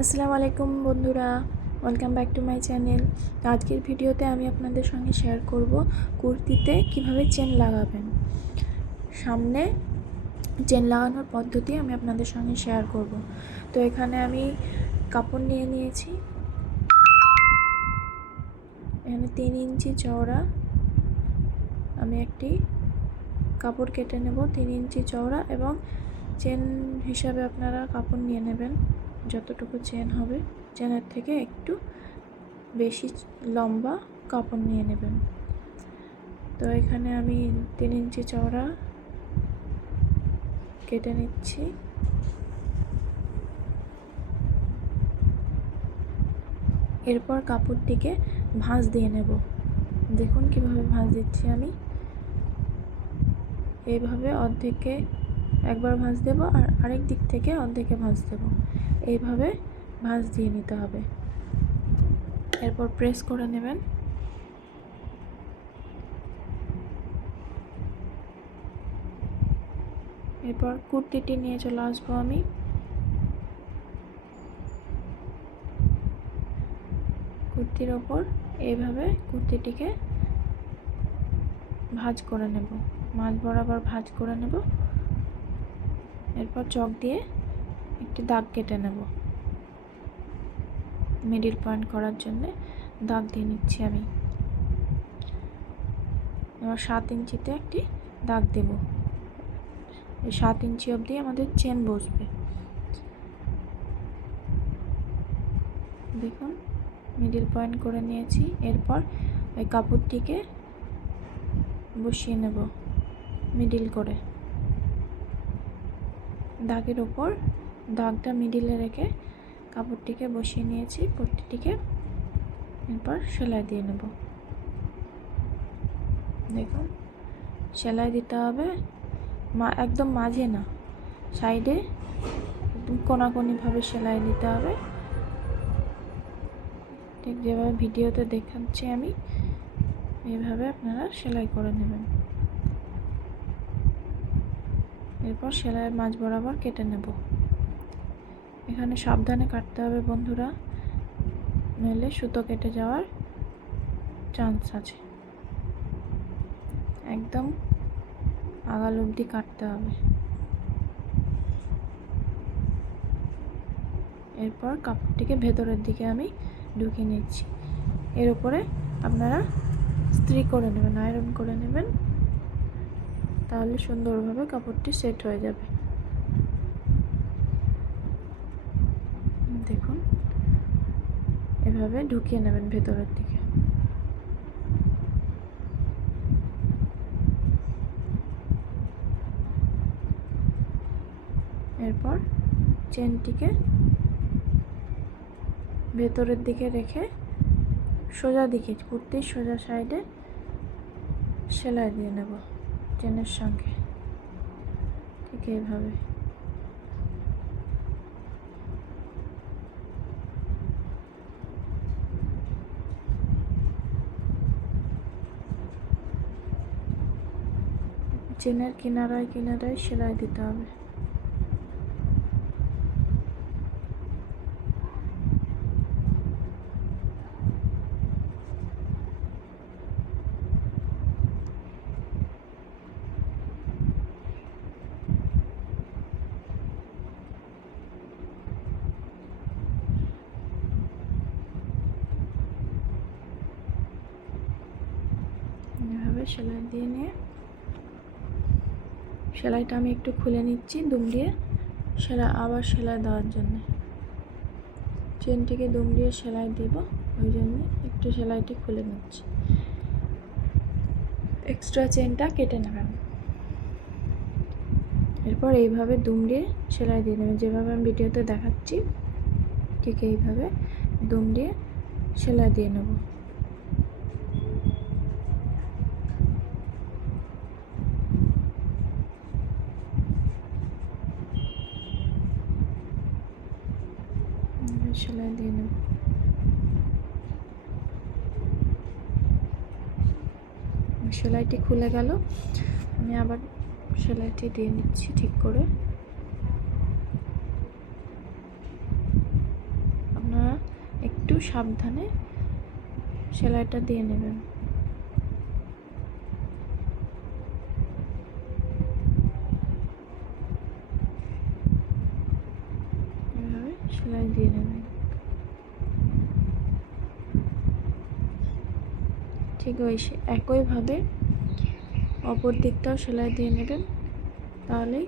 আসসালামু আলাইকুম বন্ধুরা, welcome back to my channel. আজকের ভিডিওতে আমি আপনাদের সঙ্গে শেয়ার করব কুর্তিতে কিভাবে চেন লাগাবেন। সামনে চেন লাগানোর পদ্ধতি আমি আপনাদের সঙ্গে শেয়ার করব। তো এখানে আমি কাপড় নিয়ে নিয়েছি। এখানে 3 ইঞ্চি চওড়া আমি একটি কাপড় কেটে নেব, 3 ইঞ্চি চওড়া, এবং চেন হিসাবে আপনারা কাপড় নিয়ে নেবেন যতটুকু চেন হবে, চেনের থেকে একটু বেশি লম্বা কাপড় নিয়ে নেবেন। তো এখানে আমি 3 ইঞ্চি চওড়া কেটে নিচ্ছি। এরপর কাপড়টিকে ভাঁজ দিয়ে নেব। দেখুন কিভাবে ভাঁজ দিচ্ছি আমি। এইভাবে অর্ধেকে একবার ভাঁজ দেব আর আরেক দিক থেকে অর্ধেকে ভাঁজ দেব। এইভাবে ভাঁজ দিয়ে নিতে হবে। এরপর প্রেস করে নেবেন। এরপর কুর্তিটি নিয়ে চলে আসবো আমি। কুর্তির ওপর এইভাবে কুর্তিটিকে ভাঁজ করে নেব, মাঝ বরাবর ভাঁজ করে নেব। এরপর চক দিয়ে একটি দাগ কেটে নেব। মিডিল পয়েন্ট করার জন্য দাগ দিয়ে নিচ্ছি আমি। এবার 7 ইঞ্চিতে একটি দাগ দেব। এই 7 ইঞ্চি অবধি আমাদের চেন বসবে। দেখুন মিডিল পয়েন্ট করে নিয়েছি। এরপর ওই কাপড়টিকে বসিয়ে নেব মিডিল করে। দাগের ওপর দাগটা মিডিলে রেখে কাপড়টিকে বসিয়ে নিয়েছি পট্টিটিকে। এরপর সেলাই দিয়ে নেব। দেখুন সেলাই দিতে হবে একদম মাঝে না, সাইডে একদম কোনাকুনিভাবে সেলাই দিতে হবে, ঠিক যেভাবে ভিডিওতে দেখাচ্ছি আমি। এইভাবে আপনারা সেলাই করে নেবেন। এরপর সেলাইয়ের মাঝ বরাবর কেটে নেব। এখানে সাবধানে কাটতে হবে বন্ধুরা, নইলে সুতো কেটে যাওয়ার চান্স আছে। একদম আগাল অবধি কাটতে হবে। এরপর কাপড়টিকে ভেতরের দিকে আমি ঢুকিয়ে নিচ্ছি। এর উপরে আপনারা ইস্ত্রি করে নেবেন, আয়রন করে নেবেন, তাহলে সুন্দরভাবে কাপড়টি সেট হয়ে যাবে। দেখুন এভাবে ঢুকিয়ে নেবেন ভেতরের দিকে। এরপর চেনটিকে ভেতরের দিকে রেখে সোজা দিকে কুর্তির সোজা সাইডে সেলাই দিয়ে নেব চেনের সঙ্গে, ঠিক এইভাবে। চেনের কিনারায় কিনারায় সেলাই দিতে হবে। এভাবে সেলাই দিয়ে নিয়ে সেলাইটা আমি একটু খুলে নিচ্ছি দুম দিয়ে আবার সেলাই দেওয়ার জন্য। চেনটিকে দুম দিয়ে সেলাই দিব, ওই জন্য একটু সেলাইটি খুলে নিচ্ছি। এক্সট্রা চেনটা কেটে নেবেন। এরপর এইভাবে দুম দিয়ে সেলাই দিয়ে নেবেন, যেভাবে আমি ভিডিওতে দেখাচ্ছি ঠিক এইভাবে দুম দিয়ে সেলাই দিয়ে নেব। সেলাই দিয়ে নেব। সেলাইটি খুলে গেল, আমি আবার সেলাইটি দিয়ে নিচ্ছি ঠিক করে। সাবধানে সেলাইটা দিয়ে নেবেন। এভাবে সেলাই দিয়ে নেবেন। ঠিক একইভাবে অপর দিকটাও সেলাই দিয়ে নেবেন, তাহলেই